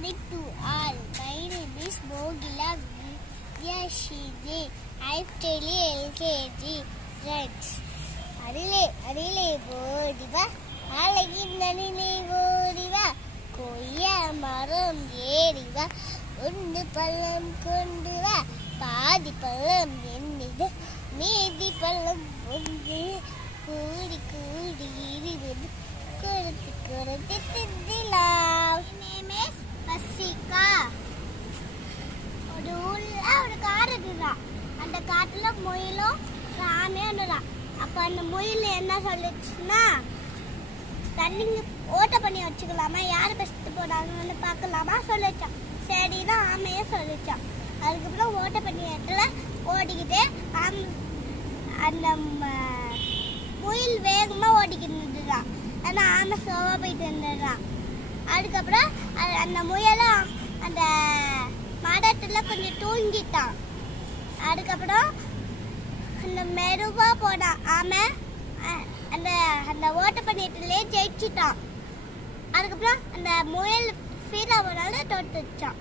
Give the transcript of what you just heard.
morning to all. My name is Mogila Vyashide. I study LKG. Friends, Adile Bodiva, Alagin Nanile Bodiva, Koya Maram Yeriva, Undu Palam Kundiva, Padi Palam Yenida, Maybe Palam Undi, Kudi love. My name is Pasika. ஒரு காடு இருக்குதான். அந்த காட்டுல முயலும் சாமியும் இருந்துதான். அப்ப அந்த முயல் என்ன சொல்லுச்சுன்னா, தண்ணிங்க ஓட்ட பண்ணி வச்சுக்கலாமா, யாரு பெஸ்ட் போடாங்கன்னு பார்க்கலாமா சொல்லிச்சான். சரின்னா ஆமையே சொல்லிச்சான். அதுக்கப்புறம் ஓட்ட பண்ணி இடத்துல ஓடிக்கிட்டு அந்த முயல் வேகமா ஓடிக்கிட்டு இருந்துதான். ஆனா ஆமை சோவா போயிட்டு இருந்துதான். அதுக்கப்புறம் அந்த முயலும் அந்த மாடத்துல கொஞ்சம் தூங்கிட்டான். அதுக்கப்புறம் அந்த மெருவா போனான் ஆமை அந்த ஓட்ட பண்ணிட்டுலயே ஜெயிச்சிட்டான். அதுக்கப்புறம் அந்த முயல் ஃபீல் ஆகுறதுனால தோத்துச்சான்.